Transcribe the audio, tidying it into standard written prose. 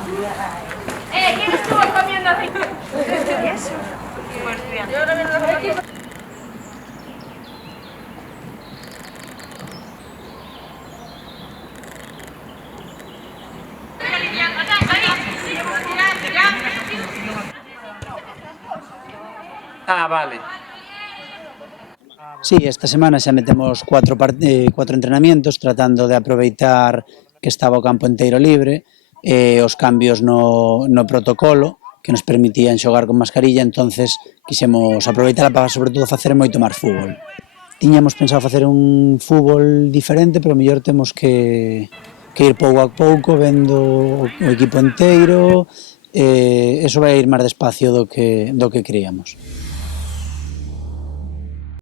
¿Quién estuvo comiendo rico? Eso. Ah, vale. Sí, esta semana xa metemos cuatro entrenamientos tratando de aproveitar que estaba o campo inteiro libre, os cambios no protocolo que nos permitían xogar con mascarilla, entonces quixemos aproveitar para sobre todo facer moito máis fútbol. Tiñamos pensado facer un fútbol diferente, pero mellor temos que ir pouco a pouco vendo o equipo inteiro, eso vai ir máis despacio do que queríamos.